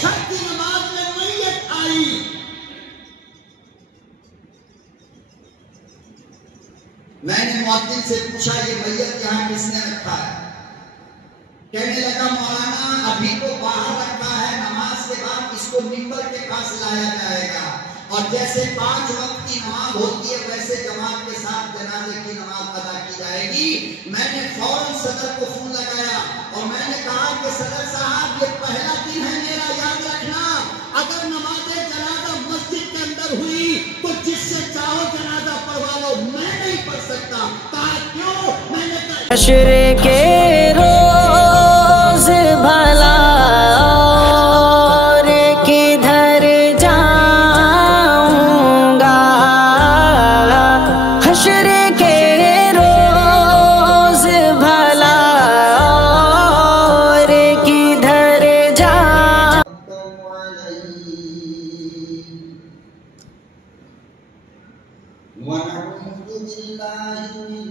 شب کی نماز میں میت آئی. میں نے مؤذن سے پوچھا یہ میت یہاں کس نے رکھا ہے؟ کہنے لگا مولانا ابھی تو باہر رکھا ہے، نماز کے بعد اس کو منبر کے پاس لایا جائے گا اور جیسے 5 وقت کی نماز ہوتی ہے ویسے جماعت کے ساتھ جنازے کی نماز ادا کی جائے گی. میں نے فوراً صدر کو فون لگایا اور میں نے کہا کہ صدر صاحب یہ پہلا دن ہے میرا، یاد رکھنا اگر نماز جنازہ مسجد کے اندر ہوئی تو جس سے چاہو جنازہ پڑھوا لو، میں نہیں پڑھ سکتا. کہا کیوں؟ میں نے کہا حشر کے روز بھلا اور کدھر جاؤں گا، حشر کے روز بھلا اور کدھر جاؤں. ونعوذ بالله من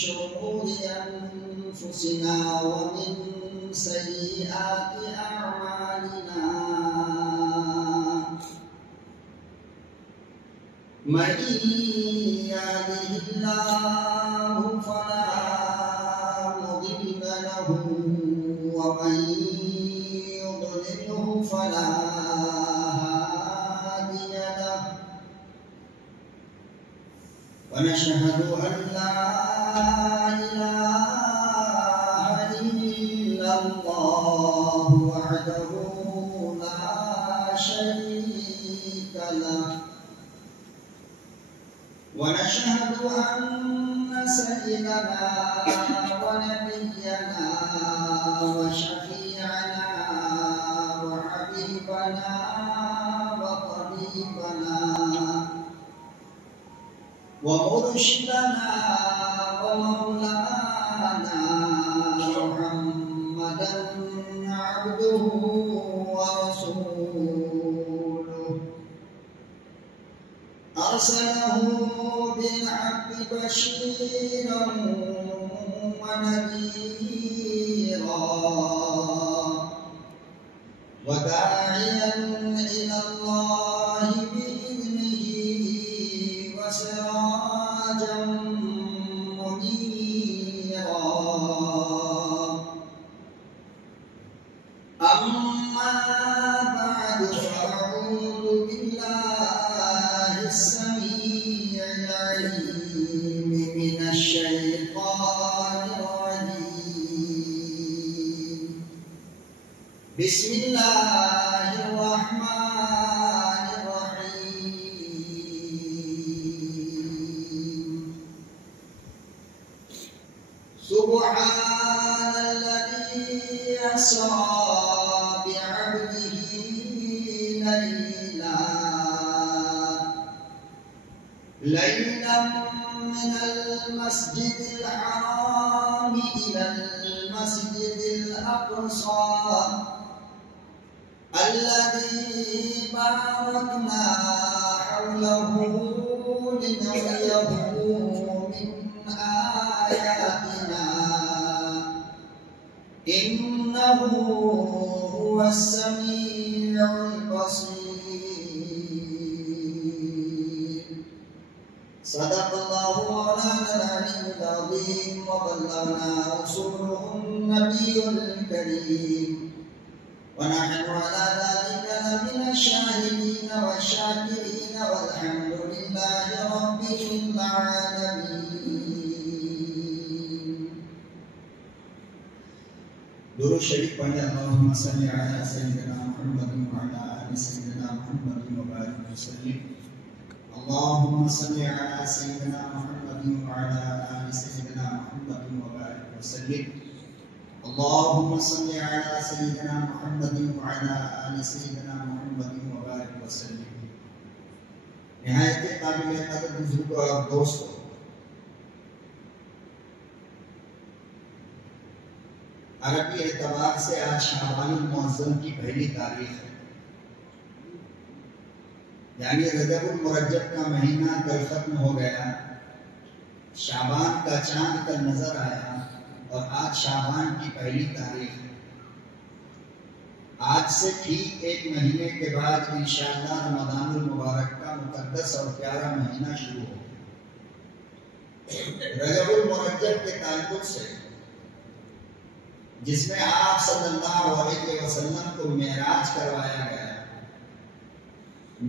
شرور أنفسنا ومن سيئات أعمالنا من يهده الله فلا مضل له ومن يضلله فلا هادي له ونشهد أن لا إله إلا الله وحده لا شريك له ونشهد أن سيدنا ونبينا وشفيعنا وحبيبنا وطبيبنا ومرشدنا ومولانا محمدا عبده ورسوله أرسله بالحق بشيرا ونذيرا وداعيا إلى الله بإذنه وسراجا منيرا. أما بعد فأعوذ بالله السميع العليم من الشيطان الرجيم. بسم الله الرحمن الرحيم. سبحان الذي أسرى بعبده ليلا من المسجد الحرام إلى المسجد الأقصى الذي باركنا حوله لنريه من آياتنا إنه هو السميع البصير. صدق الله مولانا العلي العظيم وبلغنا رسوله النبي الكريم ونحن على ذلك لمن الشاهدين والشاكرين والحمد لله رب العالمين. درود شریف پڑھیں. اللهم صل على سيدنا محمد وعلى آل سيدنا محمد وبارك وسلم. اللهم صل على سيدنا محمد وعلى آل سيدنا محمد وبارك وسلم. اللهم صل على سيدنا محمد وعلى آل سيدنا محمد وبارك وسلم. نہایت قابل قدر بزرگوں اور دوستوں، عربی اعتبار سے آج شعبان المعظم کی پہلی تاریخ ہے، یعنی رجب المرجب کا مہینہ کل ختم ہو گیا، شعبان کا چاند کل نظر آیا اور آج شعبان کی پہلی تاریخ ہے۔ آج آج سے ٹھیک 1 مہینے کے بعد انشاءاللہ رمضان المبارک کا مقدس اور پیارا مہینہ شروع ہو. رجب المرجب کے تعلق سے، جس میں آپ صلی اللہ علیہ وسلم کو معراج کروایا گیا،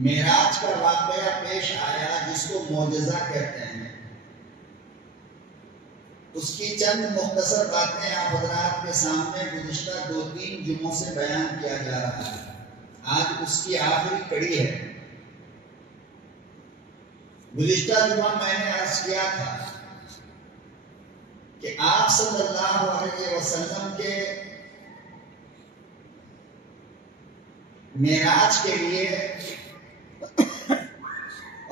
معراج کا واقعہ پیش آیا جس کو معجزہ کہتے ہیں. اس کی چند مختصر باتیں آپ حضرات کے سامنے گزشتہ 2-3 جمعوں سے بیان کیا جا رہا ہے. آج اس کی آخری کڑی ہے. گزشتہ جمعہ میں نے عرض کیا تھا کہ آپ صلی اللہ علیہ وسلم کے معراج کے لیے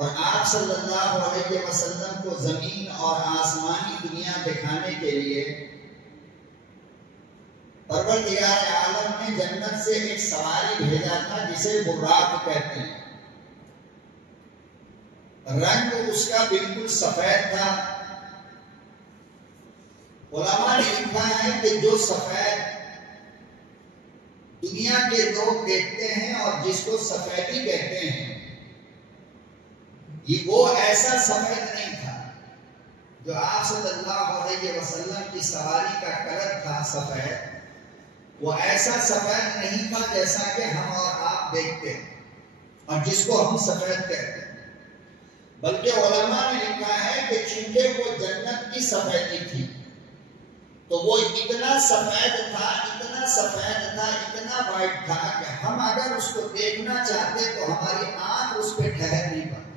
اور آپ صلی اللہ علیہ وسلم کو زمین اور آسمانی دنیا دکھانے کے لیے پروردگار عالم نے جنت سے ایک سواری بھیجا تھا جسے براق کہتے ہیں. رنگ اس کا بالکل سفید تھا. علماء نے لکھا ہے کہ جو سفید دنیا کے لوگ دیکھتے ہیں اور جس کو سفیدی کہتے ہیں، یہ وہ ایسا سفید نہیں تھا. جو آپ صلی اللہ علیہ وسلم کی سواری کا کلر تھا سفید، وہ ایسا سفید نہیں تھا جیسا کہ ہم اور آپ دیکھتے ہیں اور جس کو ہم سفید کہتے ہیں. بلکہ علماء نے لکھا ہے کہ چونکہ وہ جنت کی سفیدی تھی تو وہ اتنا سفید تھا، اتنا سفید تھا، اتنا وائٹ تھا کہ ہم اگر اس کو دیکھنا چاہتے تو ہماری آنکھ اس پہ ٹھہر نہیں پاتی.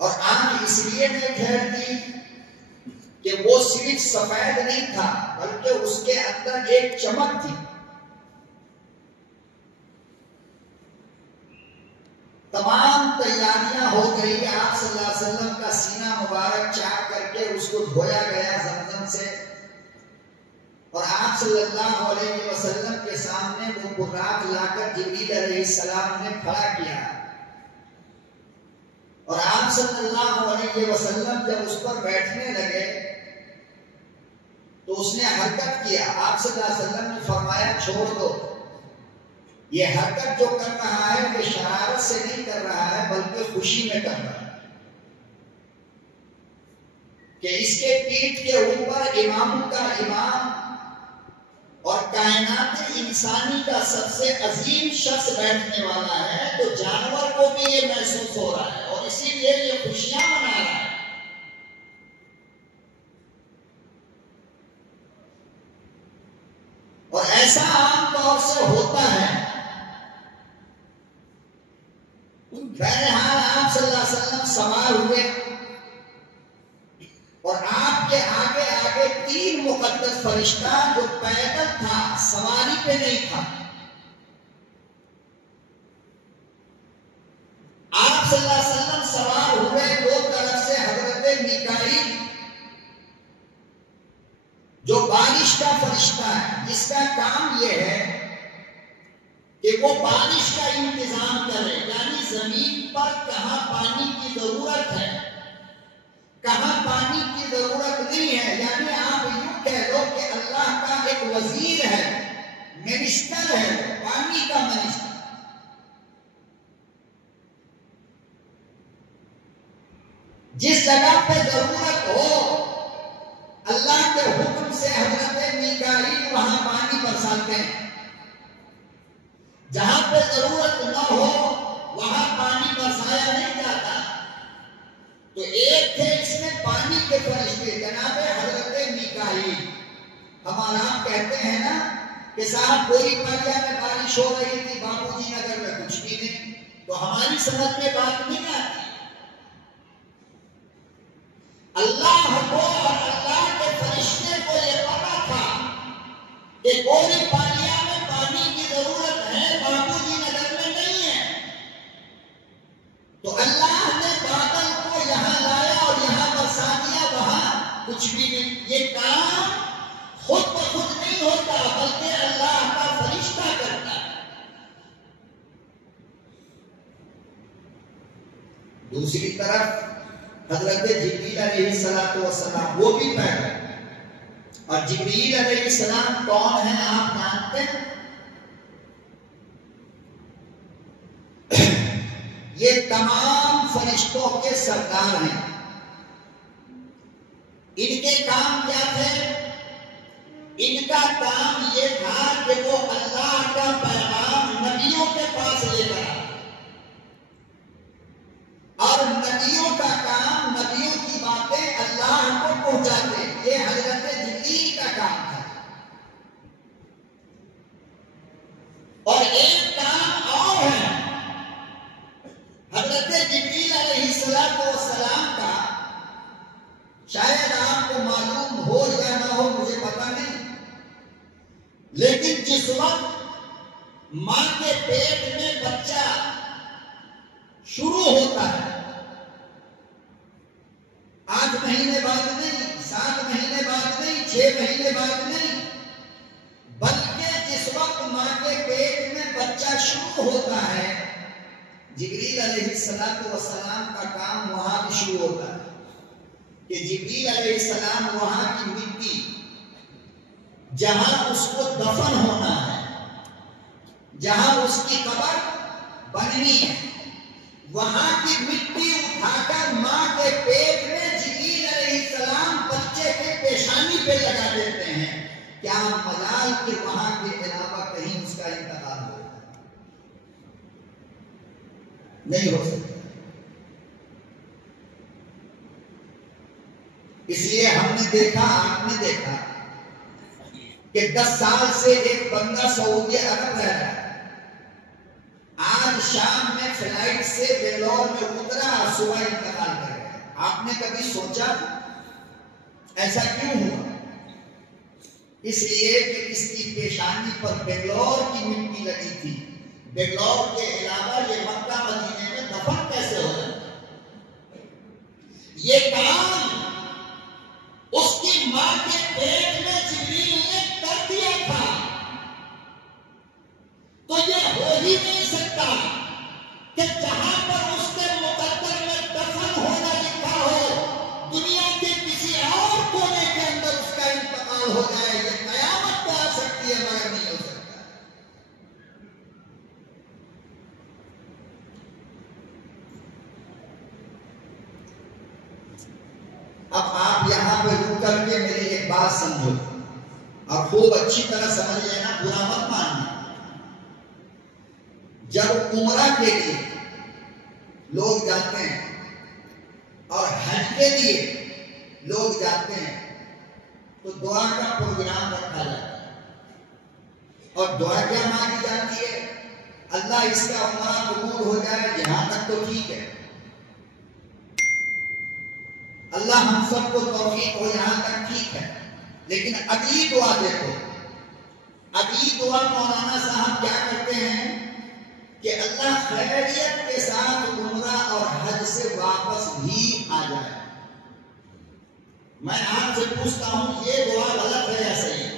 اور آنکھ اس لیے نہیں ٹھہرتی کہ وہ صرف سفید نہیں تھا بلکہ اس کے اندر ایک چمک تھی. تمام تیاریاں ہو گئی. آپ صلی اللہ علیہ وسلم کا سینہ مبارک چاک کر کے اس کو دھویا گیا زمزم سے، اور آپ صلی اللہ علیہ وسلم کے سامنے وہ براق لا کر جبریل علیہ السلام نے کھڑا کیا. اور آپ صلی اللہ علیہ وسلم جب اس پر بیٹھنے لگے تو اس نے حرکت کیا. آپ صلی اللہ علیہ وسلم نے فرمایا چھوڑ دو. یہ حرکت جو کر رہا ہے وہ شرارت سے نہیں کر رہا ہے بلکہ خوشی میں کر رہا ہے کہ اس کے پیٹھ کے اوپر امام کا امام اور کائنات انسانی کا سب سے عظیم شخص بیٹھنے والا ہے. تو جانور کو بھی یہ محسوس ہو رہا ہے اور اسی لیے یہ خوشیاں منا رہا ہے. اور ایسا عام طور سے ہوتا ہے. بہرحال آپ صلی اللہ علیہ وسلم سوار ہوئے اور آپ کے آگے آگے 3 مقدس فرشتہ جو پیدل تھا، سواری پہ نہیں تھا. آپ صلی اللہ علیہ وسلم سوار ہوئے. 2 طرف سے حضرت میکائیل جو بارش کا فرشتہ ہے، جس کا کام یہ ہے کہ وہ بارش کا انتظام کرے، یعنی زمین پر کہاں پانی کی ضرورت ہے، کہاں پانی کی ضرورت نہیں ہے. یعنی آپ یوں کہہ لو کہ اللہ کا ایک وزیر ہے، منسٹر ہے، پانی کا منسٹر. جس جگہ پہ ضرورت ہو اللہ کے حکم سے حضرت میکائیل وہاں پانی برساتے ہیں. جہاں پہ ضرورت نہ ہو وہاں پانی برسایا نہیں جاتا. تو ایک تھے اس میں پانی کے فرشتے جناب حضرت میکائیل. ہمارا آپ کہتے ہیں نا کہ صاحب گوری پالیا میں بارش ہو رہی تھی، بابو جی نگر میں کچھ بھی نہیں. تو ہماری سمجھ میں بات نہیں آتی. اللہ کو اور اللہ کے فرشتے کو یہ پتا تھا کہ گوری پالیا میں پانی کی ضرورت ہے، بابو جی نگر میں نہیں ہے. تو اللہ نے بادل کو یہاں لایا اور یہاں برسا دیا، وہاں کچھ بھی نہیں. یہ کام خود بخود نہیں ہوتا بلکہ اللہ کا فرشتہ کرتا ہے. دوسری طرف حضرت جبریل علیہ السلام وہ بھی پیدا. اور جبریل علیہ السلام کون ہیں آپ جانتے ہیں؟ یہ تمام فرشتوں کے سردار ہیں. ان کے کام کیا تھے؟ ان کا کام یہ تھا کہ وہ اللہ کا پیغام نبیوں کے پاس لے کر آئے، اور نبیوں کا کام نبیوں کی باتیں اللہ کو پہنچاتے. یہ حضرت جبریل کا کام تھا. اور ایک کام اور ہے حضرت جبریل علیہ السلام کا، شاید آپ کو معلوم ہو یا نہ ہو، مجھے پتا نہیں، لیکن جس وقت ماں کے پیٹ میں بچہ شروع ہوتا ہے، 8 مہینے بعد نہیں، 7 مہینے بعد نہیں، 6 مہینے بعد نہیں، بلکہ جس وقت ماں کے پیٹ میں بچہ شروع ہوتا ہے، جبریل علیہ السلام کا کام وہاں بھی شروع ہوتا ہے کہ جبریل علیہ السلام وہاں کی مٹی جہاں اس کو دفن ہونا ہے، جہاں اس کی قبر بننی ہے، وہاں کی مٹی اٹھا کر ماں کے پیٹ میں جبریل علیہ السلام بچے کے پیشانی پہ لگا دیتے ہیں. کیا مجال کہ وہاں کے علاوہ کہیں اس کا انتقال ہو؟ نہیں ہو سکتا. اس لیے ہم نے دیکھا، آپ نے دیکھا کہ 10 سال سے ایک بندہ سعودی عرب رہ رہا ہے. آج شام میں فلائٹ سے بنگلور میں اترا اور صبح انتقال کر گیا. آپ نے کبھی سوچا ایسا کیوں ہوا؟ اس لیے کہ اس کی پیشانی پر بنگلور کی مٹی لگی تھی. بنگلور کے علاوہ یہ مکہ مدینے میں دفن کیسے ہو جاتا؟ یہ کام اس کی ماں کے پیٹ میں جبریل نے کر دیا تھا. تو یہ ہو ہی نہیں سکتا کہ جہاں پر اس کے مقدر میں دفن ہونا لکھا ہو، دنیا کے کسی اور کونے کے اندر اس کا انتقال ہو جائے. یہ قیامت پہ آ سکتی ہے مگر نہیں ہو سکتا. اب آپ یہاں پہ رک کر کے میری ایک بات سمجھو اور خوب اچھی طرح سمجھ لینا، برا مت ماننا. جب عمرہ کے لیے لوگ جاتے ہیں اور حج کے لیے لوگ جاتے ہیں تو دعا کا پروگرام رکھا جاتا ہے. اور دعا کیا مانگی جاتی ہے؟ اللہ اس کا عمرہ قبول ہو جائے. یہاں تک تو ٹھیک ہے، اللہ ہم سب کو توفیق ہو، یہاں تک ٹھیک ہے. لیکن اگلی دعا دیکھو. اگلی دعا مولانا صاحب کیا کرتے ہیں کہ اللہ خیریت کے ساتھ عمرہ اور حج سے واپس بھی آ جائے. میں آپ سے پوچھتا ہوں یہ دعا غلط ہے یا صحیح؟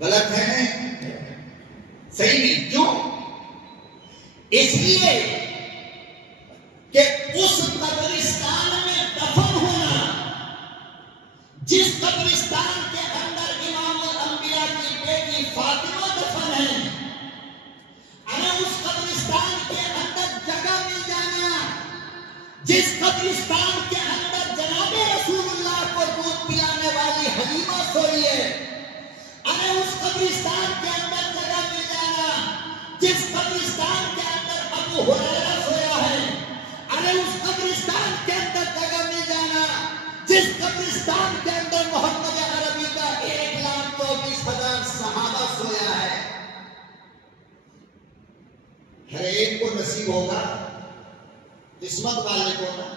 غلط ہے نہیں؟ صحیح نہیں. کیوں؟ اس لیے کہ اس قبرستان میں دفن ہونا، جس قبرستان کے اندر امام الانبیاء کی بیٹی فاطمہ دفن ہے، ارے اس قبرستان کے اندر جگہ مل جانا، جس قبرستان کے اندر جناب رسول اللہ کو دودھ پلانے والی حلیمہ سوئی ہے، ارے اس قبرستان کے اندر جگہ مل جانا، جس قبرستان کے اندر ابو ہریرہ سویا ہے، ارے اس قبرستان کے اندر جگہ مل جانا، جس قبرستان کے اندر محمد عربی کا 1,24,000 صحابہ سویا ہے. ہر ایک کو نصیب ہوگا، قسمت والے کو نا.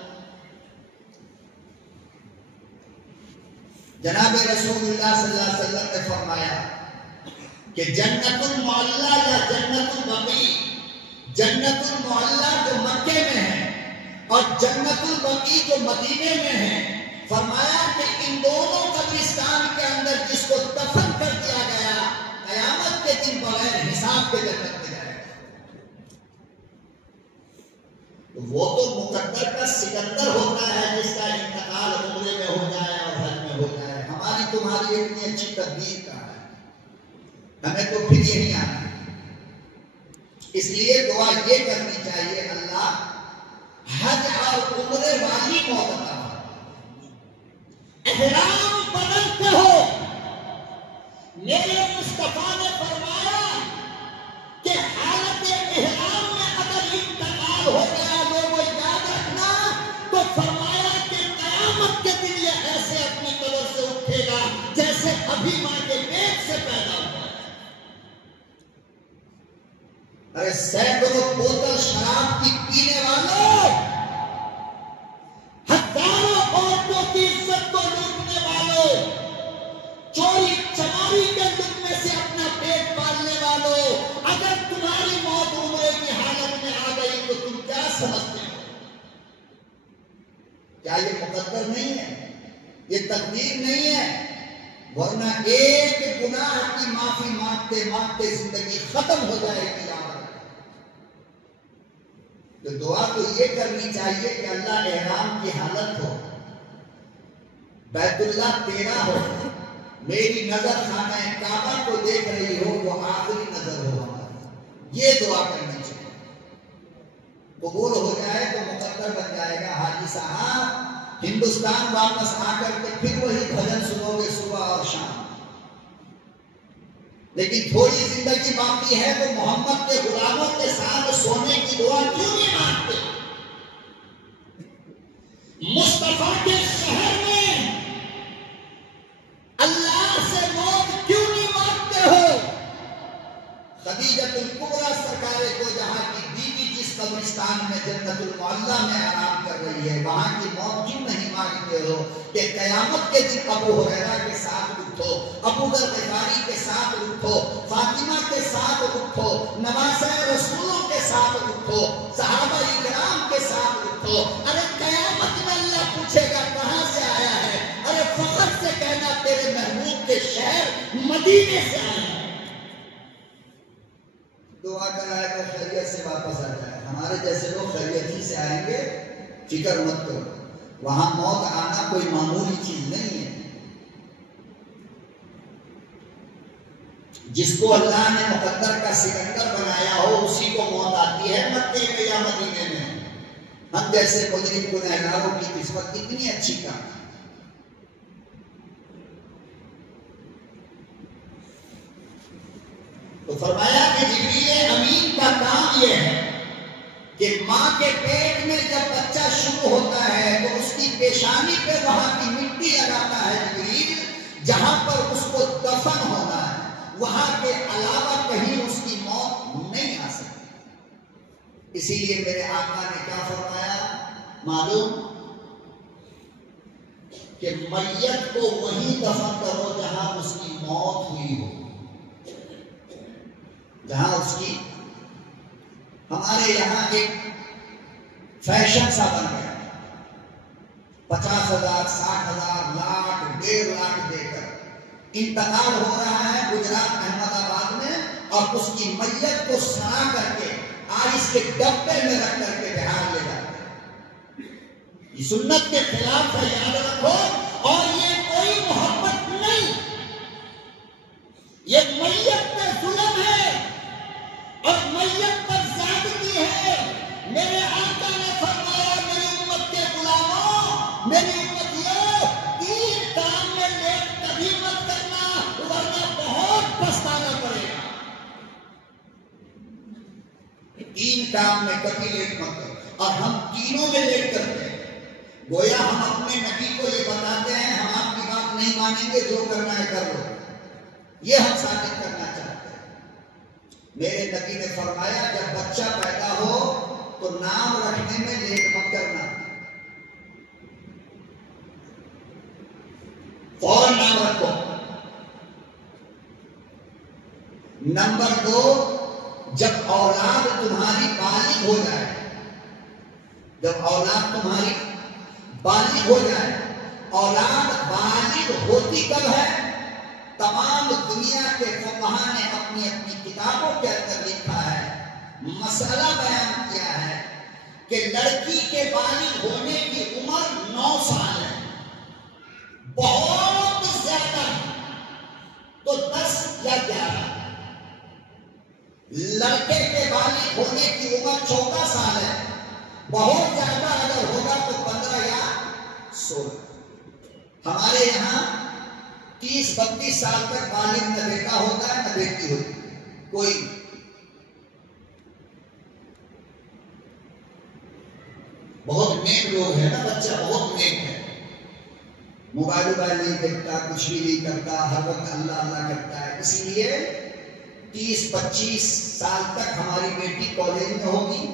جناب رسول اللہ صلی اللہ علیہ وسلم نے فرمایا کہ جنت المعلی یا جنت البقیع، جنت المعلی جو مکے میں ہے اور جنت البقیع جو مدینے میں ہے، فرمایا کہ ان دونوں قبرستان کے اندر جس کو دفن کر دیا گیا، قیامت کے دن بغیر حساب کے جنت میں جائے گا. تو وہ تو مقدر کا سکندر ہوتا ہے جس کا انتقال عمرے میں ہو جائے اور حج میں ہو جائے. ہماری تمہاری اتنی اچھی تدبیر کا ہے, ہمیں تو پھر یہی آنا ہے. اس لیے دعا یہ کرنی چاہیے, اللہ حج اور عمرے والی موت عطا فرما. احرام بدلتے ہو, میرے مصطفیٰ نے فرمایا کہ حالت احرام میں اگر انتقال ہو گیا لوگوں یاد رکھنا, تو فرمایا کہ قیامت کے دن یہ ایسے اپنی قبر سے اٹھے گا جیسے ابھی ماں کے پیٹ سے پیدا ہوا ہے. ارے سینکڑوں بوتل شراب کی پینے والوں, ہزاروں عورتوں کی عزت کو لوٹنے والوں, چوری چماری کے لقمے سے اپنا پیٹ پالنے والوں, اگر تمہاری موت عمرے کی حالت میں آ گئی تو تم کیا سمجھتے ہو؟ کیا یہ مقدر نہیں ہے, یہ تقدیر نہیں ہے؟ ورنہ ایک گناہ کی معافی مانگتے مانگتے زندگی ختم ہو جائے گی. تو دعا تو یہ کرنی چاہیے کہ اللہ احرام کی حالت ہو, بیت اللہ تیرا ہو, میری نظر خانہ کعبہ کو دیکھ رہی ہو, وہ آخری نظر ہو ہماری. یہ دعا کرنی چاہیے. قبول ہو جائے تو مقدر بن جائے گا. حاجی صاحب ہندوستان واپس آ کر کے پھر وہی بھجن سنو گے صبح اور شام, لیکن تھوڑی زندگی باقی ہے تو محمد کے غلاموں کے ساتھ سونے کی دعا کیوں نہیں مانگتے؟ مصطفیٰ کے شہر میں اللہ سے موت کیوں نہیں مانگتے ہو؟ خدیجۃ الکبریٰ سرکار کو جہاں کی بیوی جس قبرستان میں جنت المعلا میں آرام کر رہی ہے, وہاں کی موت کیوں نہیں مانگتے ہو کہ قیامت کے دن ابو ہریرہ کے ساتھ اٹھو, ابو ذر غفاری کے ساتھ اٹھو, فاطمہ کے ساتھ اٹھو, نواسہ رسولوں کے ساتھ اٹھو, صحابہ اکرام کے ساتھ اٹھو. ارے قیامت میں اللہ پوچھے گا کہاں سے آیا ہے؟ ارے فخر سے کہنا تیرے محبوب کے شہر مدینے سے آیا ہے. دعا کرائے گا خیریت سے واپس آ جائے. ہمارے جیسے لوگ خیریت ہی سے آئیں گے, فکر مت کرو. وہاں موت آنا کوئی معمولی چیز نہیں ہے. جس کو اللہ نے مقدر کا سکندر بنایا ہو اسی کو موت آتی ہے, مکے میں یا مدینے میں. ہم جیسے مجرم گنہگاروں کی قسمت کتنی اچھی کام ہے. تو فرمایا کہ جبریل امین کا کام یہ ہے کہ ماں کے پیٹ میں جب بچہ شروع ہوتا ہے تو اس کی پیشانی پہ وہاں کی مٹی لگاتا ہے جبریل, جہاں پر اس کو دفن ہونا ہے, وہاں کے علاوہ کہیں اس کی موت نہیں آ سکتی. اسی لیے میرے آقا نے کیا فرمایا معلوم, کہ میت کو وہیں دفن کرو جہاں اس کی موت ہوئی ہو, جہاں اس کی. ہمارے یہاں ایک فیشن سا بن گیا, 50,000 60,000 لاکھ 1.5 لاکھ دے کر انتقال ہو رہا ہے گجرات احمد آباد میں, اور اس کی میت کو سنا کر کے آئس کے ڈبے میں رکھ کر کے بہار لے جاتے ہیں. یہ سنت کے خلاف ہے, یاد رکھو. اور یہ کوئی محبت نہیں, یہ میت پہ ظلم ہے اور میت پر زیادتی ہے. میرے آقا نے فرمایا میری امت کے غلاموں, میری امتیوں, 3 کام میں لیٹ کبھی مت کرنا ورنہ بہت پچھتانا پڑے گا. 3 کام میں کبھی لیٹ مت کرو, اور ہم تینوں میں لیٹ کرتے ہیں. گویا ہم اپنے نبی کو یہ بتاتے ہیں ہم آپ کی بات نہیں مانیں گے, جو کرنا ہے کر لو. یہ ہم ثابت کرنا چاہتے ہیں. میرے نبی نے فرمایا جب بچہ پیدا ہو تو نام رکھنے میں لیٹ مت کرنا, فوراً نام رکھو. نمبر 2, جب اولاد تمہاری بالغ ہو جائے, جب اولاد تمہاری بالغ ہو جائے. اولاد بالغ ہوتی کب ہے؟ تمام دنیا کے فقہا نے اپنی اپنی کتابوں کے اندر لکھا ہے, مسئلہ بیان کیا ہے کہ لڑکی کے بالغ ہونے کی عمر 9 سال ہے، بہت زیادہ تو 10 یا 11۔ لڑکے کے بالغ ہونے کی عمر 14 سال ہے، بہت زیادہ اگر ہوگا تو 15 یا 16۔ ہمارے یہاں 30-32 سال تک بالغ نہ بیٹا ہوتا ہے نہ بیٹی ہوتی ہے، کوئی بہت نیک لوگ ہیں نا، بچہ بہت نیک ہے، موبائل نہیں دیکھتا، کچھ بھی نہیں کرتا، ہر وقت اللہ اللہ کرتا ہے۔ اسی لیے 30-25 سال تک ہماری بیٹی کالج میں ہوگی،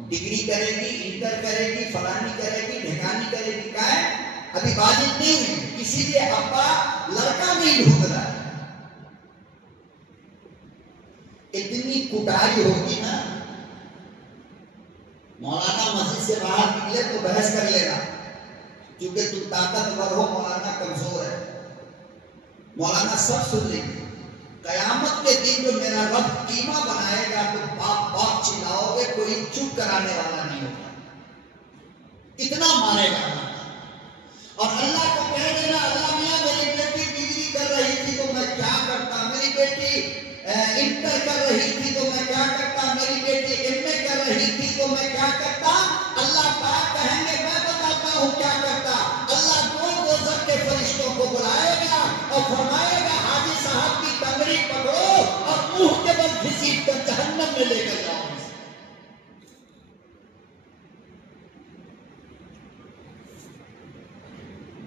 ڈگری کرے گی، انٹر کرے گی، فلانی کرے گی، ڈھکانی کرے گی، کیا ہے ابھی بالغ نہیں ہے، اسی لیے ابا لڑکا نہیں ڈھونڈ رہا ہے۔ اتنی کٹائی ہوگی نا، مولانا مسجد سے باہر نکلے تو بحث کر لینا، کیونکہ تم طاقتور ہو، مولانا کمزور ہے، مولانا سب سن لیں گے۔ قیامت کے دن جو میرا رب قیمہ بنائے گا تو باپ باپ چلاؤ گے، کوئی چپ کرانے والا نہیں ہوگا، اتنا مارے گا۔ اور اللہ کو کہہ دینا، اللہ میاں میری بیٹی ڈگری کر رہی تھی تو میں کیا کرتا، میری بیٹی انٹر کر رہی تھی تو میں کیا کرتا، میری بیٹی ایم اے کر رہی تھی تو میں کیا کرتا۔ اللہ پاک کہیں گے میں بتاتا ہوں کیا کرتا۔ اللہ دوزخ کے فرشتوں کو بلائے گا اور فرمائے گا حاجی صاحب کی ٹنگڑی پکڑو اور منہ کے بل گھسیٹ کر جہنم میں لے کر جاؤ۔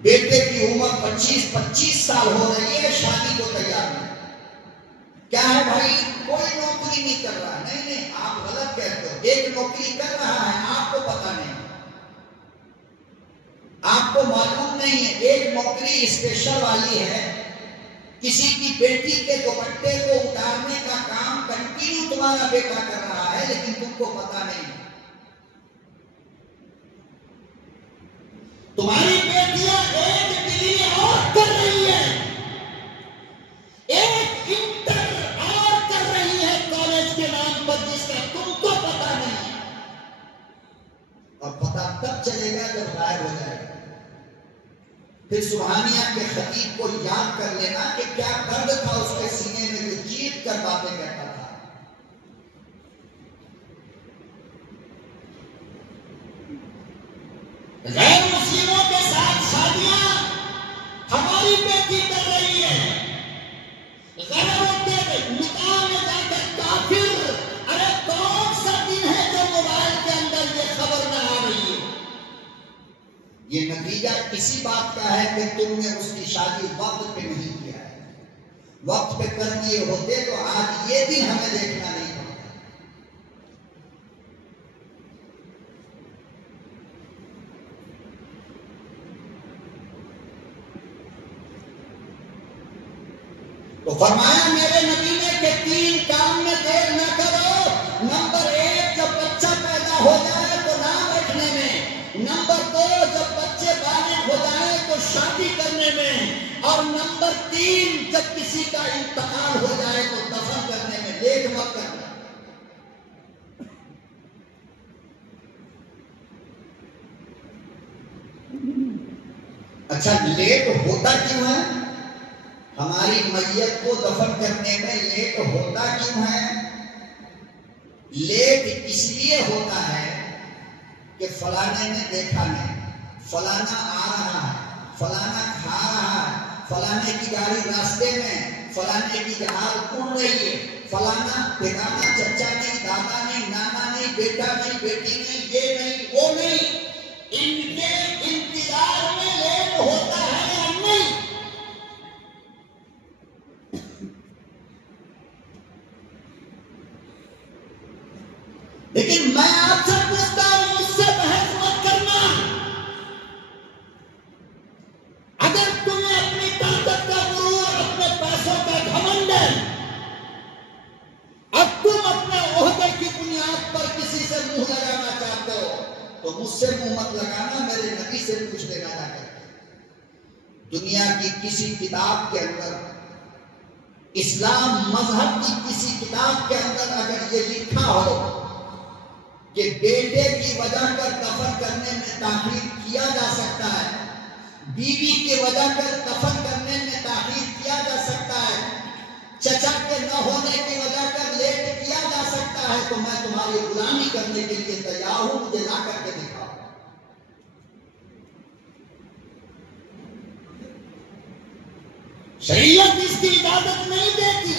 بیٹے کی عمر 25 سال ہو رہی ہے، شادی کو تیار ہے، کیا ہے بھائی کوئی نوکری نہیں کر رہا، نہیں آپ غلط کہتے ہو، ایک نوکری کر رہا ہے، آپ کو پتا نہیں، آپ کو معلوم نہیں ہے، ایک نوکری اسپیشل والی ہے، کسی کی بیٹی کے دوپٹے کو اتارنے کا کام کنٹینیو تمہارا بیٹا کر رہا ہے، لیکن تم کو پتا نہیں۔ تمہاری بیٹیاں ایک ڈگری اور کر رہی ہے، ایک انٹر اور کر رہی ہے کالج کے نام پر، جس کا تم کو پتا نہیں، اور پتا تب چلے گا جب غائب ہو جائے گا۔ پھر سبحانیہ کے خطیب کو یاد کر لینا کہ کیا درد تھا اس کے سینے میں جو چیخ کر باتیں کہتا تھا۔ غیر مسلموں کے ساتھ شادیاں ہماری بیٹی کر رہی ہے، غیروں کے نکاح میں جا کر کافر، ارے کون سا دن ہے جو موبائل کے اندر یہ خبر نہ آ رہی ہے؟ یہ نتیجہ کسی بات کا ہے کہ تم نے اس کی شادی وقت پہ نہیں کیا ہے، وقت پہ کر دیے ہوتے تو آج یہ دن ہمیں دیکھنا نہیں پڑتا۔ تو فرمایا میرے نبی نے کہ 3 کام میں دیر نہ کرو۔ نمبر 1 جب بچہ پیدا ہو جائے تو نام رکھنے میں، نمبر 2 جب بچے بالغ ہو جائیں تو شادی کرنے میں، اور نمبر 3 جب کسی کا انتقال ہو جائے تو دفن کرنے میں، لیٹ مت کرنا۔ اچھا لیٹ ہوتا کیوں ہے؟ ہماری میت کو دفن کرنے میں لیٹ ہوتا کیوں ہے؟ لیٹ اس لیے ہوتا ہے کہ فلانے نے دیکھا نہیں، فلانا آ رہا ہے، فلانا کھا رہا ہے، فلانے کی گاڑی راستے میں، فلانے کی جہاز اڑ رہی ہے، فلانا ٹھکانا چچا نہیں، دادا نہیں، نانا نہیں، بیٹا نہیں، بیٹی نہیں، یہ نہیں وہ نہیں، ان کے انتظار میں لیٹ ہوتا ہے یا نہیں؟ لیکن میں آپ سے پوچھتا ہوں، مجھ سے بحث مت کرنا۔ اگر تمہیں اپنی طاقت کا غرور، اپنے پیسوں کا گھمنڈ ہے، اب تم اپنے عہدے کی بنیاد پر کسی سے منہ لگانا چاہتے ہو تو مجھ سے منہ مت لگانا، میرے نبی سے پوچھ لینا جا کر۔ دنیا کی کسی کتاب کے اندر، اسلام مذہب کی کسی کتاب کے اندر اگر یہ لکھا ہو کہ بیٹے کی وجہ کر دفن کرنے میں تاخیر کیا جا سکتا ہے، بیوی کی وجہ کر دفن کرنے میں تاخیر کیا جا سکتا ہے، چچا کے نہ ہونے کی وجہ کر لیٹ کیا جا سکتا ہے، تو میں تمہاری غلامی کرنے کے لیے تیار ہوں، مجھے لا کر کے دکھاؤ۔ شریعت اس کی اجازت نہیں دیتی،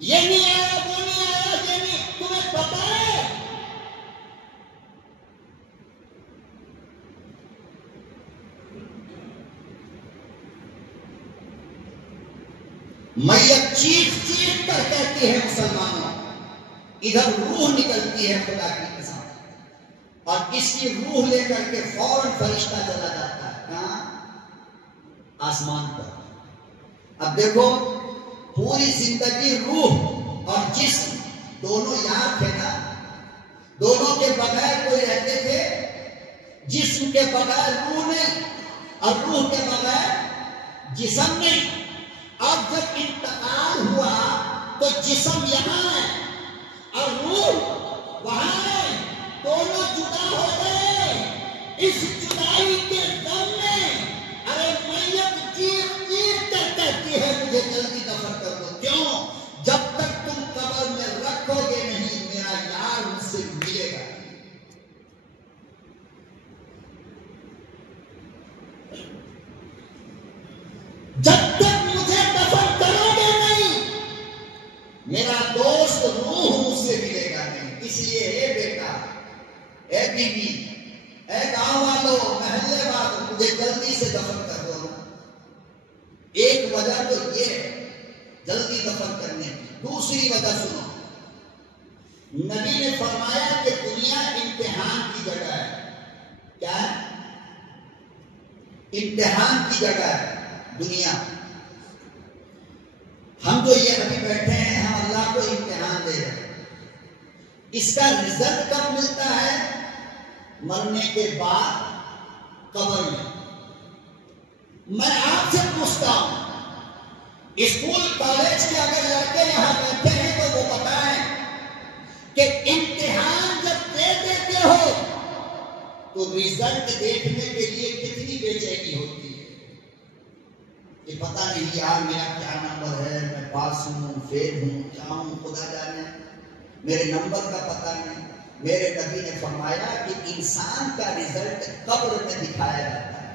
یہ نہیں آیا وہ نہیں آیا، یہ نہیں، تمہیں پتا ہے میت چیخ چیخ کر کہتی ہے مسلمانوں، ادھر روح نکلتی ہے خدا کی قسم، اور اس کی روح لے کر کے فوراً فرشتہ چلا جاتا ہے کہاں؟ آسمان پر۔ اب دیکھو پوری زندگی روح اور جسم دونوں یاد تھے نا، دونوں کے بغیر کوئی رہتے تھے؟ جسم کے بغیر روح نہیں اور روح کے بغیر جسم نہیں۔ اب جب انتقال ہوا تو جسم یہاں ہے اور روح وہاں ہے، دونوں جدا ہو گئے۔ اس جدائی کے دم میں ارے میت چیخ چیخ کر کہتی ہے مجھے جلدی دفن کر دو۔ کیوں؟ جب تک تم قبر میں رکھو گے نہیں میرا یار مجھ سے ملے گا۔ جب تک مجھے دفن کرو گے نہیں میرا دوست روح مجھ سے ملے گا نہیں۔ اس لیے اے بیٹا، اے بیوی، اے گاؤں والوں، محلے والوں، مجھے جلدی سے دفن کر دو نا۔ ایک وجہ تو یہ ہے جلدی دفن کرنے کی۔ دوسری وجہ سنو، نبی نے فرمایا کہ دنیا امتحان کی جگہ ہے۔ کیا ہے؟ امتحان کی جگہ ہے دنیا۔ ہم جو یہ ابھی بیٹھے ہیں ہم اللہ کو امتحان دے رہے ہیں، اس کا رزلٹ کب ملتا ہے؟ مرنے کے بعد قبر میں۔ میں آپ سے پوچھتا ہوں، اسکول کالج کے اگر لڑکے یہاں بیٹھے ہیں تو وہ بتائیں کہ امتحان جب دے دیتے ہو تو رزلٹ دیکھنے کے لیے کتنی بے چینی ہوتی ہے کہ پتہ نہیں یار میرا کیا نمبر ہے، میں پاس ہوں فیل ہوں کیا ہوں، خدا جانے، میرے نمبر کا پتہ نہیں۔ میرے نبی نے فرمایا کہ انسان کا رزلٹ قبر میں دکھایا جاتا ہے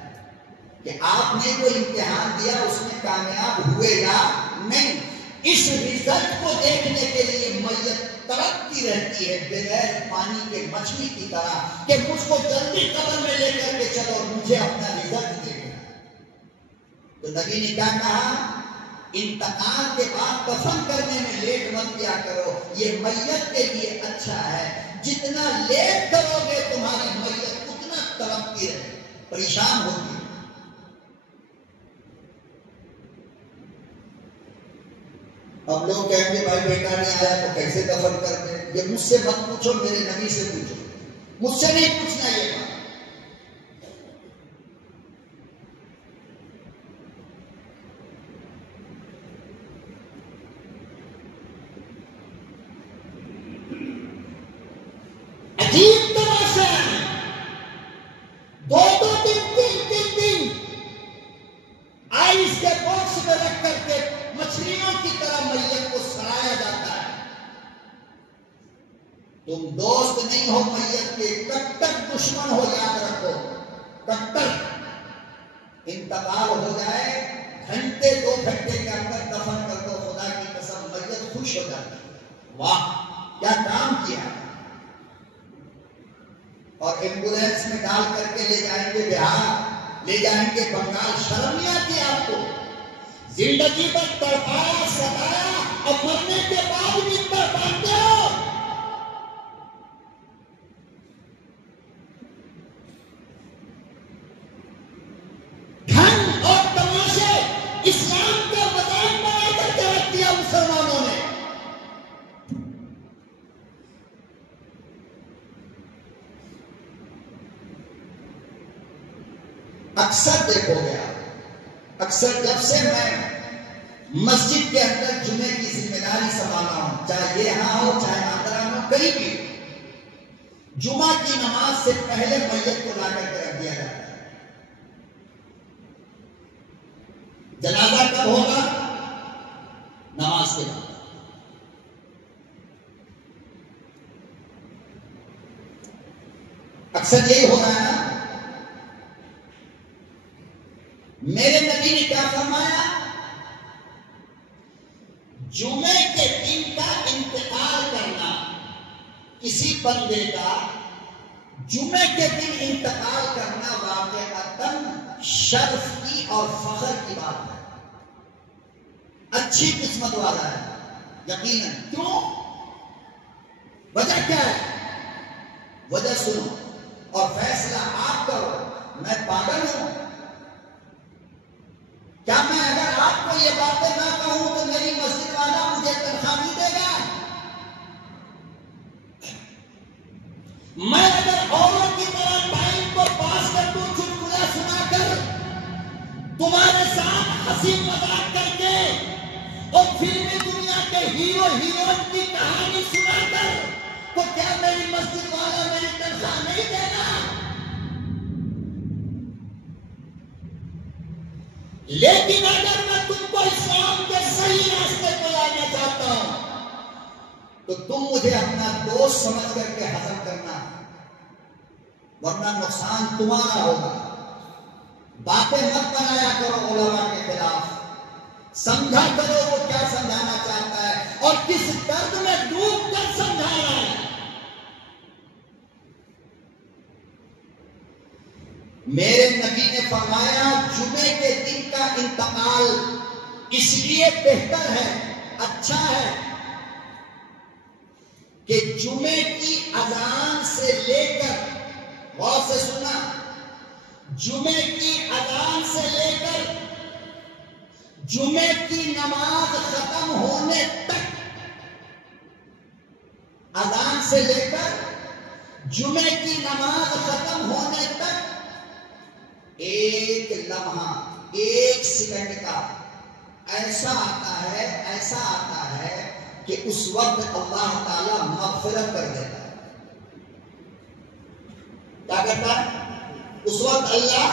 کہ آپ نے جو امتحان دیا اس میں کامیاب ہوئے یا نہیں۔ اس رزلٹ کو دیکھنے کے لیے میت تڑپتی رہتی ہے بغیر پانی کے مچھلی کی طرح کہ مجھ کو جلدی قبر میں لے کر کے چلو، مجھے اپنا رزلٹ دیکھنا۔ تو نبی نے کیا کہا؟ انتقال کے بعد دفن کرنے میں لیٹ مت کیا کرو، یہ میت کے لیے اچھا ہے۔ جتنا لیٹ کرو گے تمہاری میت اتنا تڑپتی رہے، پریشان ہوگی۔ اب لوگ کہیں گے بھائی بیٹا نہیں آیا تو کیسے دفن کر دیں؟ یہ مجھ سے مت پوچھو، میرے نبی سے پوچھو، مجھ سے نہیں پوچھنا یہ بات۔ عجیب تماشا ہے، دو دو تین دن آئس کے باکس میں رکھ کر کے مچھلیوں کی طرح میت کو سڑایا جاتا ہے۔ تم دوست نہیں ہو میت کے، کٹر دشمن ہو، یاد رکھو، کٹر۔ انتقال ہو جائے گھنٹے دو گھنٹے کے اندر دفن کر دو، خدا کی قسم میت خوش ہو جاتی ہے، واہ کیا کام کیا ہے۔ اور ایمبولینس میں ڈال کر کے لے جائیں گے بہار، لے جائیں گے بنگال، شرم نہیں آتی آپ کو؟ زندگی پر تڑپایا ستایا اور مرنے کے بعد بھی تڑپاتے ہو۔ دھن اور تماشے اسلام کا مذاق بنا کر کے رکھ دیا مسلمانوں نے۔ اکثر دیکھو گے آپ، اکثر جب سے میں مسجد کے اندر جمعے کی ذمہ داری سنبھالا ہوں، چاہے یہ یہاں ہو چاہے آندرا ہو، کہیں بھی، جمعہ کی نماز سے پہلے میت کو لا کر کے رکھ دیا جاتا ہے. جنازہ کب ہوگا؟ نماز کے بعد. اکثر یہی ہو رہا ہے نا. میرے نبی نے کیا فرمایا؟ جمعے کے دن کا انتقال کرنا، کسی بندے کا جمعے کے دن انتقال کرنا واقعتاً شرف کی اور فخر کی بات ہے، اچھی قسمت والا ہے یقیناً. کیوں؟ وجہ کیا ہے؟ وجہ سنو اور فیصلہ آپ کرو. میں پاگل ہوں کیا؟ میں اگر آپ کو یہ باتیں نہ کہوں تو میری مسجد والا مجھے تنخواہ نہیں دے گا؟ میں اگر اوروں کی طرح ٹائم کو پاس کر دوں چٹکلا سنا کر، تمہارے ساتھ ہنسی مذاق کر کے اور فلمی دنیا کے ہیرو ہیروئن کی کہانی سنا کر، تو کیا میری مسجد والا میری تنخواہ نہیں دے گا؟ لیکن اگر میں تم کو اسلام کے صحیح راستے پہ لانا چاہتا ہوں تو تم مجھے اپنا دوست سمجھ کر کے ہضم کرنا، ورنہ نقصان تمہارا ہوگا. باتیں مت بنایا کرو علماء کے خلاف. سمجھا کرو وہ کیا سمجھانا چاہتا ہے اور کس درد میں ڈوب کر سمجھا رہا ہے. میرے نبی نے فرمایا جمعے کے دن کا انتقال اس لیے بہتر ہے، اچھا ہے کہ جمعے کی اذان سے لے کر، غور سے سنا، جمعے کی اذان سے لے کر جمعے کی نماز ختم ہونے تک، اذان سے لے کر جمعے کی نماز ختم ہونے تک ایک لمحہ، ایک سیکنڈ کا ایسا آتا ہے کہ اس وقت اللہ تعالیٰ مغفرت کر دیتا ہے. کیا کرتا ہے؟ اس وقت اللہ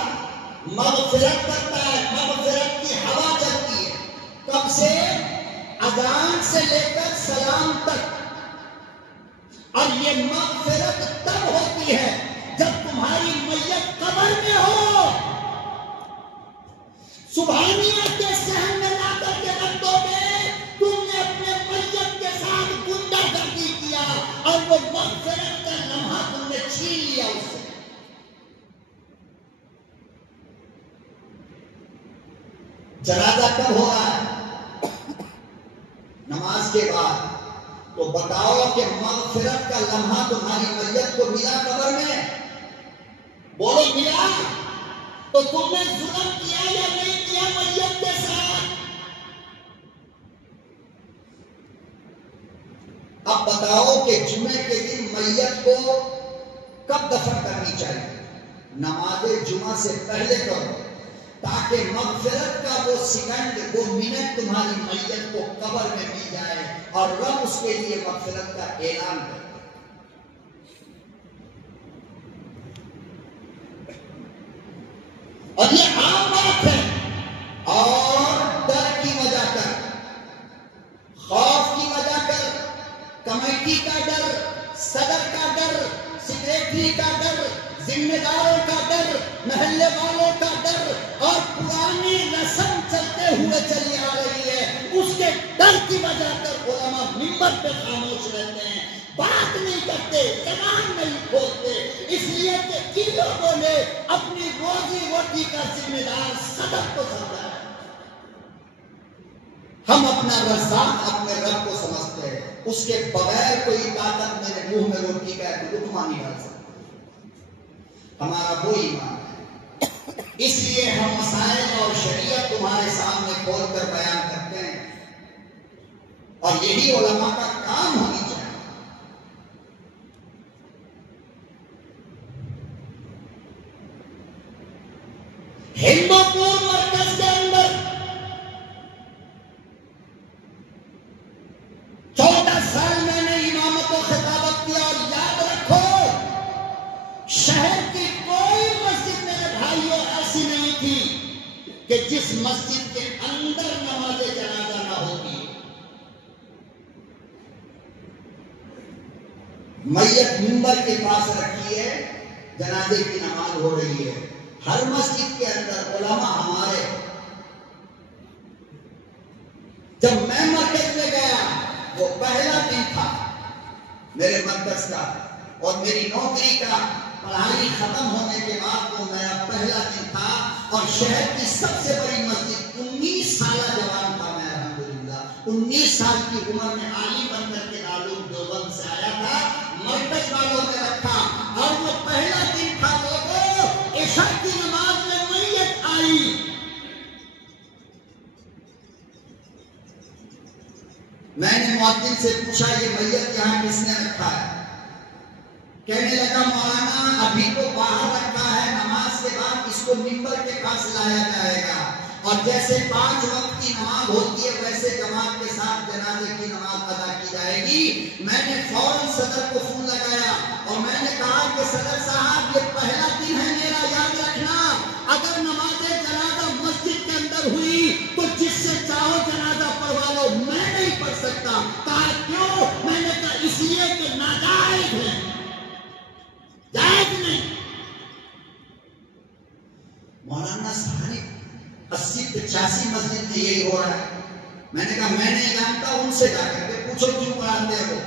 مغفرت کرتا ہے. مغفرت کی ہوا چلتی ہے. کب سے؟ اذان سے لے کر سلام تک. اور یہ مغفرت تب ہوتی ہے جب تمہاری میت قبر میں ہو. سبحانیہ کے صحن میں لا کر کے رکھ دو گے تم نے اپنے میت کے ساتھ گنڈا گردی کیا اور وہ مغفرت کا لمحہ تم نے چھین لیا اس سے. جنازہ کب ہو رہا ہے؟ نماز کے بعد. تو بتاؤ کہ مغفرت کا لمحہ تمہاری میت کو ملا قبر میں؟ بولو ملا. تو تم نے ظلم کیا یا نہیں کیا میت کے ساتھ؟ اب بتاؤ کہ جمعے کے دن میت کو کب دفن کرنی چاہیے؟ نماز جمعہ سے پہلے کرو تاکہ مغفرت کا وہ سیکنڈ، وہ منٹ تمہاری میت کو قبر میں مل جائے اور رب اس کے لیے مغفرت کا اعلان کرے. اور یہ عام بات ہے. اور ڈر کی وجہ کر، خوف کی وجہ کر، کمیٹی کا ڈر، صدر کا ڈر، سیکریٹری کا ڈر، ذمہ داروں کا ڈر، محلے والوں کا ڈر اور پرانی رسم چلتے ہوئے چلی آ رہی ہے، اس کے ڈر کی وجہ کر علماء منبر پہ خاموش رہتے ہیں، بات نہیں کرتے، زبان نہیں کھولتے. اس لیے کہ ان لوگوں نے اپنی روزی روٹی کا ذمہ دار صدر کو سمجھا ہے. ہم اپنا رزاق اپنے رب کو سمجھتے ہیں. اس کے بغیر کوئی طاقت میرے منہ میں روٹی کا لقمہ نہیں ڈال سکتا. ہمارا وہ ایمان ہے. اس لیے ہم مسائل اور شریعت تمہارے سامنے کھول کر بیان کرتے ہیں اور یہی علماء کا کام ہونی چاہیے. ہندوپور مرکز کے اندر 14 سال میں نے امامت و خطابت کیا. اور یاد رکھو تھی کہ جس مسجد کے اندر نماز جنازہ نہ ہوتی، میت منبر کے پاس رکھی ہے، جنازے کی نماز ہو رہی ہے ہر مسجد کے اندر۔ علماء ہمارے، جب میں مرکز میں گیا، وہ پہلا دن تھا میرے مرکز کا اور میری نوکری کا، پڑھائی ختم ہونے کے بعد وہ میرا پہلا دن تھا، اور شہر کی سب سے بڑی مسجد، 19 سالہ جوان تھا میں الحمدللہ، 19 سال کی عمر میں عالم بن کر کے دارالعلوم دیوبند سے آیا تھا، مرکز والوں نے رکھا، اور وہ پہلا دن تھا لوگوں، عشاء کی نماز میں میت آئی۔ میں نے مؤذن سے پوچھا یہ میت یہاں کس نے رکھا ہے؟ کہنے لگا مولانا ابھی تو باہر رکھا ہے، نماز کے بعد اس کو منبر کے پاس لایا جائے گا، اور جیسے 5 وقت کی نماز ہوتی ہے ویسے جماعت کے ساتھ جنازے کی نماز ادا کی جائے گی۔ میں نے فوراً صدر کو فون لگایا اور میں نے کہا کہ صدر صاحب یہ پہلا دن ہے میرا، یاد رکھنا اگر نماز جنازہ مسجد کے اندر ہوئی تو جس سے چاہو جنازہ پڑھوا لو، میں نہیں پڑھ سکتا۔ کہا کیوں؟ میں نے کہا اس لیے کہ ناجائز ہے، جائز نہیں۔ مولانا صاحب 80-85 مسجد میں یہی ہو رہا ہے۔ میں نے کہا میں نہیں جانتا، ان سے جا کر کے پوچھو کیوں پڑھاتے ہو۔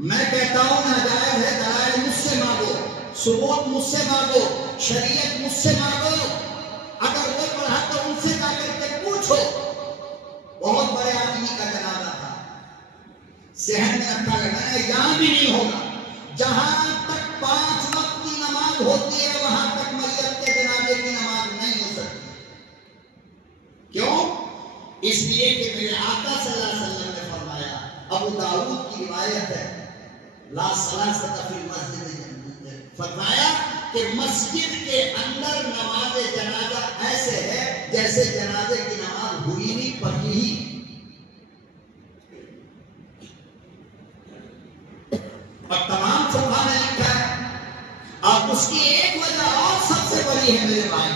میں کہتا ہوں ناجائز ہے، دلائل مجھ سے مانگو، ثبوت مجھ سے مانگو، شریعت مجھ سے مانگو، اگر وہ پڑھا تو ان سے جا کر کے پوچھو۔ بہت بڑے آدمی کا جنازہ تھا، صحن میں رکھا گیا، میں نے یہاں بھی نہیں ہوگا، جہاں تک 5 وقت کی نماز ہوتی ہے وہاں تک میت کے جنازے کی نماز نہیں ہو سکتی۔ کیوں؟ اس لیے کہ میرے آقا صلی اللہ علیہ وسلم نے فرمایا، ابو داؤد کی روایت ہے، لا صلاۃ فی المسجد، فرمایا کہ مسجد کے اندر نماز جنازہ ایسے ہے جیسے جنازے کی نماز ہوئی نہیں، پڑھی ہی۔ اور تمام فقہاء نے لکھا ہے، اور اس کی ایک وجہ اور سب سے بڑی ہے میرے بھائی،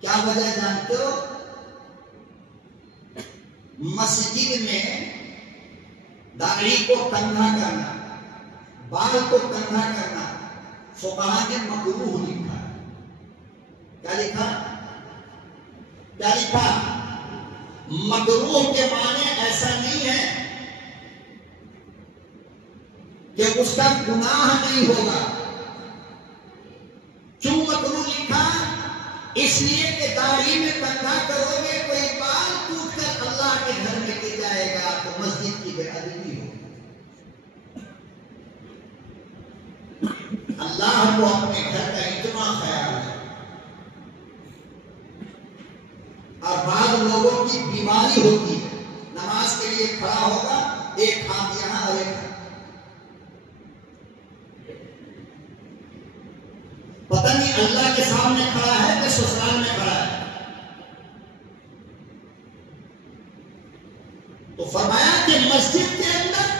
کیا وجہ جانتے ہو؟ مسجد میں داڑھی کو کندھا کرنا، بال کو کندھا کرنا فقہاء نے مکروہ لکھا۔ کیا لکھا؟ کیا لکھا؟ مکروہ کے معنی ایسا نہیں ہے کہ اس کا گناہ نہیں ہوگا۔ کیوں مکروہ لکھا؟ اس لیے کہ داڑھی میں کندھا کرو گے، کوئی بال ٹوٹ کر اللہ کے گھر میں گر جائے گا تو مسجد کی بے ادبی ہوگی۔ اللہ کو اپنے گھر کا اتنا خیال ہے، اور بعض لوگوں کی بیماری ہوتی ہے، نماز کے لیے کھڑا ہوگا، ایک ہاتھ یہاں اور ایک ہاتھ، پتہ نہیں اللہ کے سامنے کھڑا ہے کہ سسرال میں کھڑا ہے۔ تو فرمایا کہ مسجد کے اندر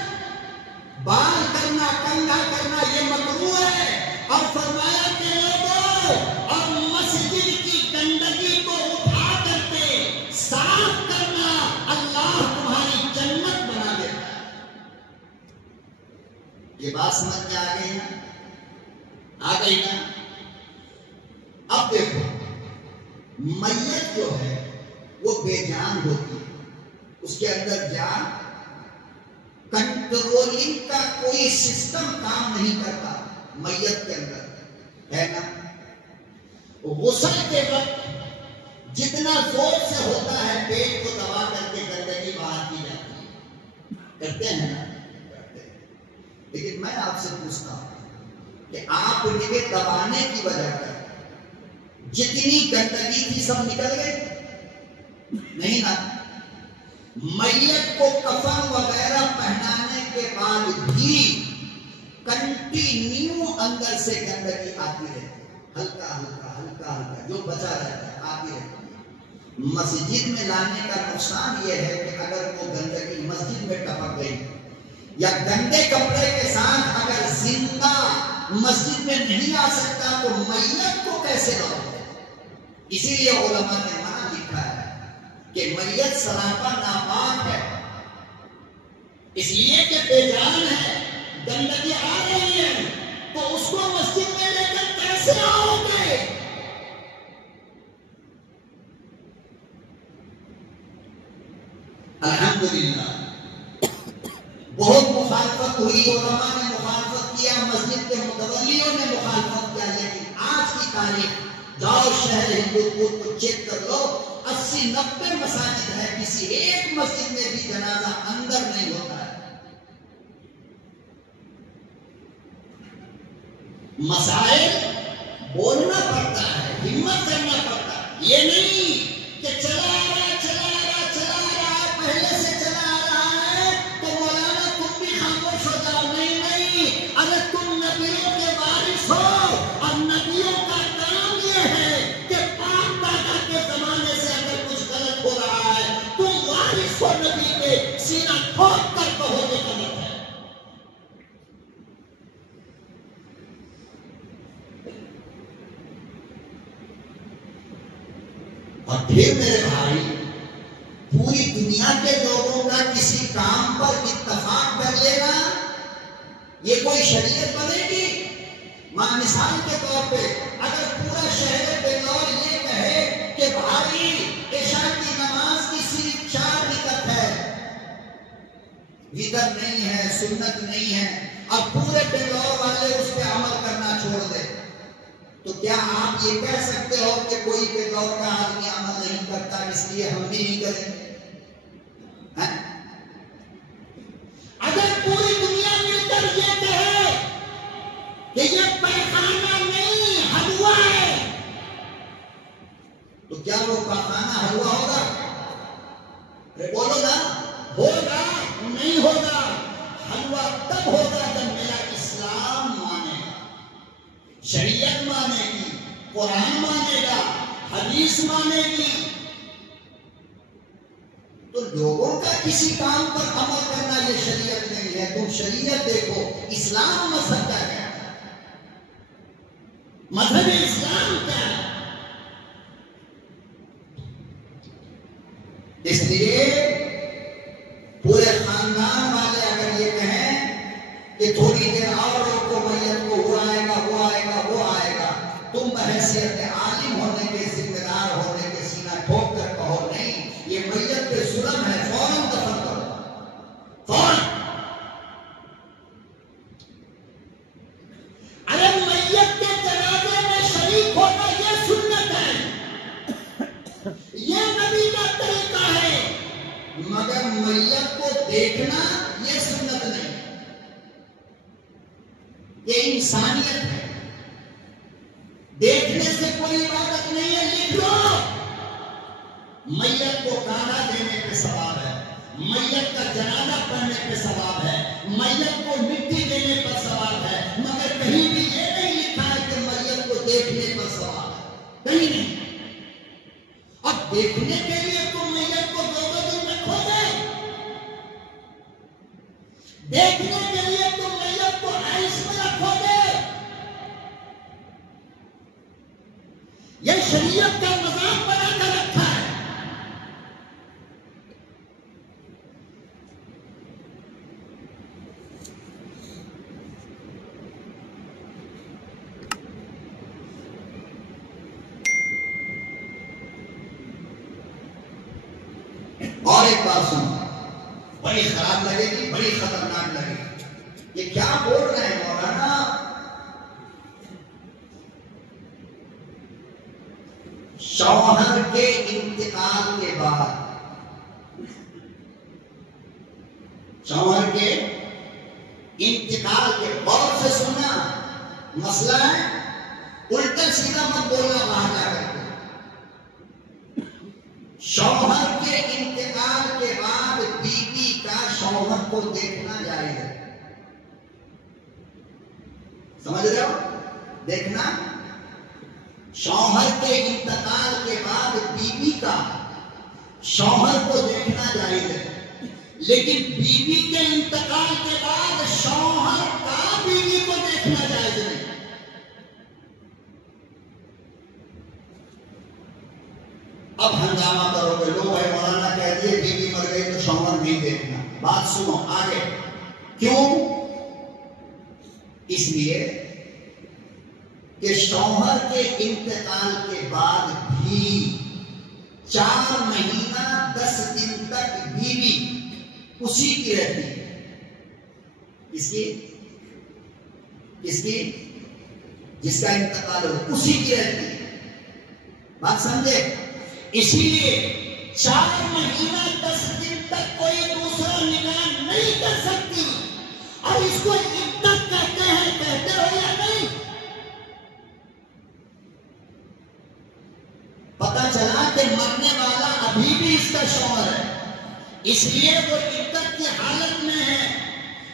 بال کرنا، کندھا کرنا یہ ممنوع ہے، اور فرمایا کہ لوگوں اور مسجد کی گندگی کو اٹھا کر کے صاف کرنا، اللہ تمہاری جنت بنا دیتا ہے۔ یہ بات سمجھ میں آ گئی نا؟ آ گئی نا؟ اب دیکھو، میت جو ہے وہ بے جان ہوتی ہے، اس کے اندر جان، کنٹرولنگ کا کوئی سسٹم کام نہیں کرتا میت کے اندر، ہے نا؟ غسل کے وقت جتنا زور سے ہوتا ہے پیٹ کو دبا کر کے گندگی باہر کی جاتی ہے، کرتے ہیں نا؟ کرتے ہیں۔ لیکن میں آپ سے پوچھتا ہوں کہ آپ نے دبانے کی وجہ سے جتنی گندگی تھی سب نکل گئی؟ نہیں نا؟ میت کو کفن وغیرہ پہنانے کے بعد بھی کنٹینیو اندر سے گندگی آتی رہتی ہے، ہلکا ہلکا ہلکا ہلکا جو بچا رہتا ہے آتی رہتی ہے۔ مسجد میں لانے کا نقصان یہ ہے کہ اگر وہ گندگی مسجد میں ٹپک گئی یا گندے کپڑے کے ساتھ اگر زندہ مسجد میں نہیں آ سکتا تو میت کو کیسے لاؤ؟ اسی لیے علماء نے منع لکھا ہے کہ میت سراپا ناپاک ہے، اس لیے کہ بے جان ہے، گندگی آ رہی ہے، تو اس کو مسجد میں لے کر کیسے آؤ گے؟ الحمدللہ بہت مخالفت ہوئی، علماء نے مخالفت کیا، مسجد کے متولیوں نے مخالفت کیا، لیکن آج کی تاریخ جاؤ شہر ہندوپور کو چیک کر لو، 80-90 مساجد ہے، کسی ایک مسجد میں بھی جنازہ اندر نہیں ہوتا ہے۔ مسائل بولنا پڑتا ہے، ہمت کرنا پڑتا ہے، یہ نہیں کہ چلا رہا پہلے سے چلا رہا ہے تو مولانا تم بھی خاموش ہو جاؤ، نہیں، اگر تم نبیوں کے وارث ہو، اور نبیوں کا کام یہ ہے کہ پاک دادا کے زمانے سے اگر کچھ غلط ہو رہا ہے، تم وارث ہو نبی کے، سینہ ٹھوک کر کہو یہ غلط ہے۔ اور پھر میرے بھائی، پوری دنیا کے لوگوں کا کسی کام پر اتفاق کر لینا، یہ کوئی شریعت بنے گی؟ مثال کے طور پہ اگر پورا شہر بنگلور یہ کہے کہ بھائی عشاء کی نماز کی صرف 4 رکعت ہے، وتر نہیں ہے، سنت نہیں ہے، اب پورے بنگلور والے اس پہ عمل کرنا چھوڑ دے، تو کیا آپ یہ کہہ سکتے ہو کہ کوئی بنگلور کا آدمی عمل نہیں کرتا اس لیے ہم بھی نہیں کریں گے؟ اگر پوری دنیا مل کر یہ کہے کہ یہ پیخانہ نہیں حلوہ ہے، تو کیا وہ پیخانہ حلوہ ہوگا؟ بولو نا، ہوگا؟ نہیں ہوگا۔ حلوہ تب ہوگا جب میرا اسلام مانے گا، شریعت مانے گی، قرآن مانے گا، حدیث مانے گی۔ تو لوگوں کا کسی کام پر عمل کرنا یہ شریعت نہیں ہے۔ تم شریعت دیکھو، اسلام مذہب کا کیا ہے، مذہب اسلام کیا ہے۔ اس لیے پورے خاندان والے اگر یہ کہیں کہ تھوڑی دیر اور روکو، میت کو وہ آئے گا، تم بحیثیت عالم ہونے کے، ذمہ دار ہونے کے سینہ ٹھوک کر کہو نہیں، یہ میت پہ ظلم ہے، فوراً دفن کرو، فوراً۔ ارے میت کے جنازے میں شریک ہونا یہ سنت ہے، یہ نبی کا طریقہ ہے، مگر میت کو دیکھنا یہ سنت نہیں، یہ انسانیت ہے۔ دیکھنے سے کوئی عبادت نہیں ہے، لکھ لو۔ میت کو کانا دینے پہ ثواب ہے، میت کا جنازہ پڑھنے پہ ثواب ہے، میت کو مٹی دینے پر ثواب ہے، مگر کہیں بھی یہ نہیں لکھا ہے کہ میت کو دیکھنے پر ثواب ہے، کہیں نہیں۔ اب دیکھنے کے لیے تم میت کو 2 دن رکھو گے، دیکھنے کے لیے تم میت کو آئس میں رکھو گے، یہ شریعت کا مذاق بنا کر رکھا ہے۔ اور ایک بات سنو، بڑی خراب لگے گی، بڑی خطرناک لگے گی، یہ کیا بول رہے ہیں مولانا؟ شوہر کے انتقال کے بعد، شوہر کے انتقال کے غور سے سننا، مسئلہ ہے، الٹا سیدھا مت بولنا باہر جا کر کے۔ شوہر کے انتقال کے بعد بیوی کا شوہر کو دیکھنا جائز ہے، سمجھ رہے ہو؟ دیکھنا، شوہر کے انتقال کے بعد بیوی کا شوہر کو دیکھنا جائز ہے، لیکن بیوی کے انتقال کے بعد شوہر کا بیوی کو دیکھنا جائز نہیں۔ اب ہنگامہ کرو گے، لو بھائی مولانا کہہ دیے بیوی مر گئی تو شوہر نہیں دیکھنا. بات سنو آگے. کیوں؟ اس لیے کہ شوہر کے انتقال کے بعد بھی 4 مہینہ 10 دن تک بیوی اسی کی رہتی ہے. اس کی جس کا انتقال ہو اسی کی رہتی ہے. بات سمجھے؟ اسی لیے 4 مہینہ 10 دن تک کوئی دوسرا نکاح نہیں کر سکتی. اور اس کو عدت کہتے ہیں، کہتے ہو یا نہیں؟ پتا چلا کہ مرنے والا ابھی بھی اس کا شوہر ہے، اس لیے وہ عدت کی حالت میں ہے.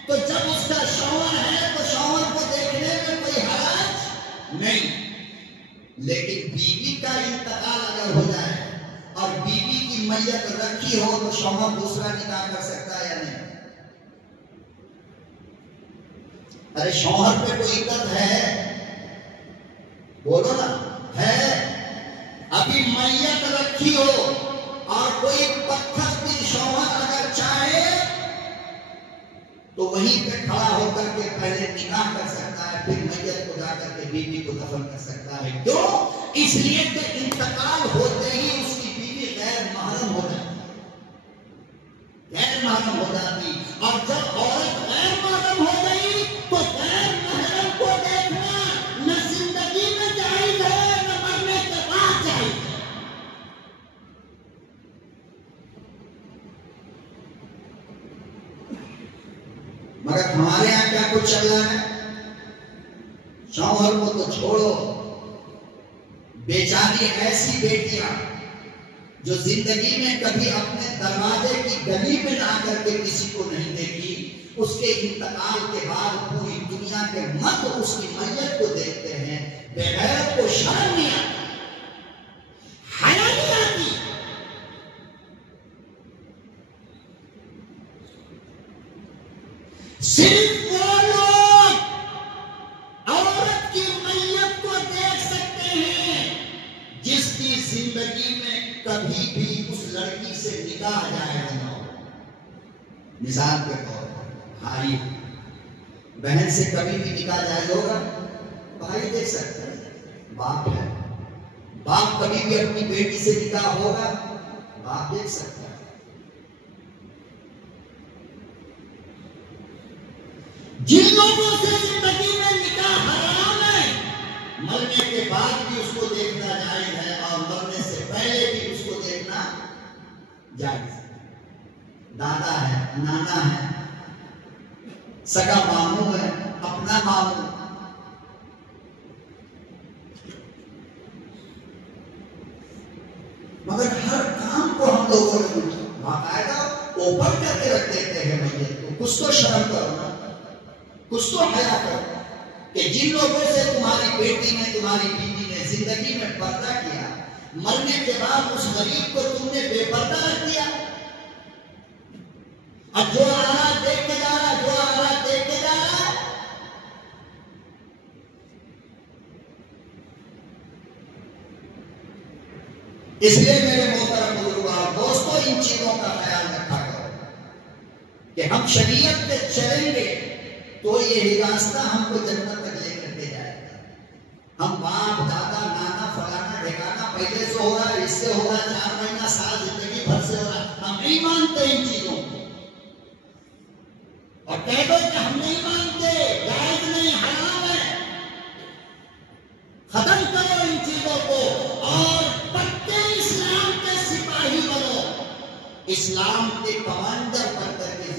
تو جب اس کا شوہر ہے تو شوہر کو دیکھنے میں کوئی حرج نہیں. لیکن بیوی کا انتقال اگر ہو جائے اور بیوی کی میت رکھی ہو تو شوہر دوسرا نکاح کر سکتا ہے یا نہیں؟ ارے شوہر پہ کوئی عدت ہے؟ بولو نا. ہے. ابھی میت رکھی ہو اور کوئی پتھر بھی شوہر اگر چاہے تو وہیں پہ کھڑا ہو کر کے پہلے نکاح کر سکتا ہے، پھر میت کو جا کر کے بیوی کو دفن کر سکتا ہے. کیوں؟ اس لیے کہ انتقال ہوتے ہی اس کی بیوی غیر محرم ہو جاتی، غیر محرم ہو جاتی. اور جب عورت غیر محرم ہو گئی تو غیر محرم کو دیکھنا نہ زندگی میں جائز ہے نہ مرنے کے بعد جائز ہے. مگر ہمارے یہاں کیا کچھ چل رہا ہے؟ شوہر کو تو چھوڑو، بیچاری ایسی بیٹیاں جو زندگی میں کبھی اپنے دروازے کی گلی میں آ کر کے کسی کو نہیں دیکھی، اس کے انتقال کے بعد پوری دنیا کے مرد اس کی میت کو دیکھتے ہیں. بغیر کو شرم نہیں آتی، حیا نہیں آتی. صرف وہ لوگ عورت کی میت کو دیکھ سکتے ہیں جس کی زندگی میں کبھی بھی اس لڑکی سے نکاح جائز نہ ہو. مثال کے طور پر بھائی بہن سے کبھی بھی نکاح جائز ہوگا؟ بھائی دیکھ سکتا ہے، باپ ہے، باپ کبھی بھی اپنی بیٹی سے نکاح ہوگا؟ باپ دیکھ سکتا ہے. جن لوگوں سے زندگی میں نکاح حرام ہے، مرنے کے بعد بھی اس کو دیکھنا جائز ہے اور مرنے سے پہلے بھی اس کو دیکھنا جائز ہے. دادا ہے، نانا ہے، سگا ماموں ہے، اپنا ماموں. مگر ہر کام کو ہم لوگوں نے باقاعدہ اوپن کر کے رکھ دیتے ہیں. میت کو کچھ تو شرم کرو نا، کچھ تو حیا کرو کہ جن لوگوں سے تمہاری بیٹی نے، تمہاری بیوی نے زندگی میں پردہ کیا، مرنے کے بعد اس غریب کو تم نے بے پردہ رکھ دیا. اب جو آ رہا دیکھ کے جا رہا، جو آ رہا دیکھ کے جا رہا. اس لیے میرے محترم بزرگوں دوستوں، ان چیزوں کا خیال رکھا کرو کہ ہم شریعت پہ چلیں گے تو یہ راستہ ہم کو جنت تک لے کر کے جائے گا. ہم باپ دادا نانا فلانا ٹھکانا پہلے سے ہو رہا ہے، اس سے ہو رہا ہے، 4 مہینہ سال زندگی بھر سے ہو رہا ہے، ہم نہیں مانتے ان چیزوں کو. اور کہہ دو کہ ہم نہیں مانتے، جائز نہیں، حرام ہے. ختم کرو ان چیزوں کو اور پکے اسلام کے سپاہی بنو، اسلام کے کمانڈر بن کر کے